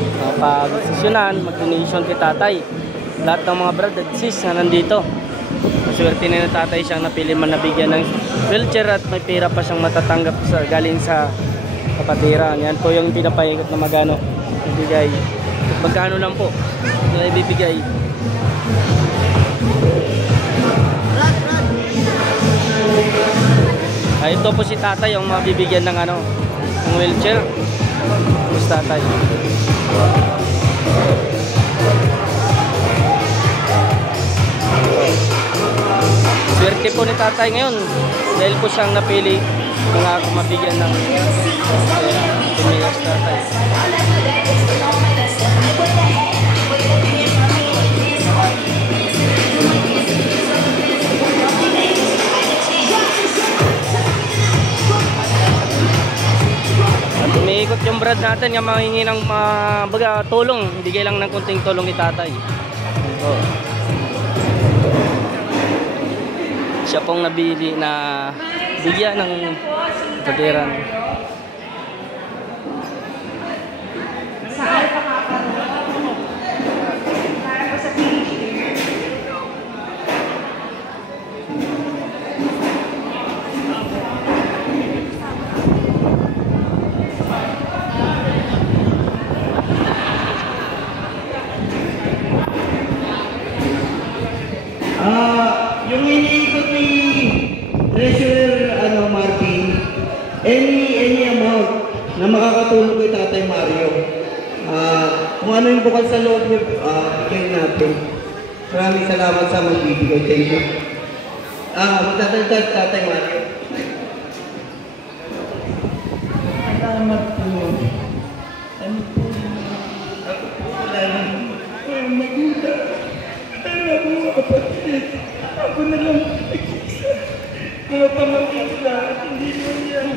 makapag-sesyonan, mag-donation kay tatay. Lahat ng mga brad at sis na nandito. Maswerte na ng tatay siyang napili man nabigyan ng wheelchair at may pera pa siyang matatanggap galing sa kapatiran. Yan po yung pinapahikot na magano ibigay. Magkano lang po na ibibigay. Ito po si tatay yung mabibigyan ng ng wheelchair. Tapos tatay. Swerte po ni tatay ngayon dahil po siyang napili mga mabigyan ng tumilas tatay. At umiikot yung brad natin yung mahingi ng tulong, bigay lang ng konting tulong ni tatay. Siya pong nabili na bigyan ng kapatiran. Yung iniikot ni Treasurer Martin, any amount na makakatulong kay Tatay Mario. Kung ano yung bukal sa loob niyo, bigyan natin. Maraming salamat sa magbibigay. Thank you. Magtatagdag Tatay Mario. Salamat po. Ano po? Ako po wala nang magulat. Alam mo, kapatid. Ako na lang mag-isa. Mga pamangkin lahat, hindi mo yan.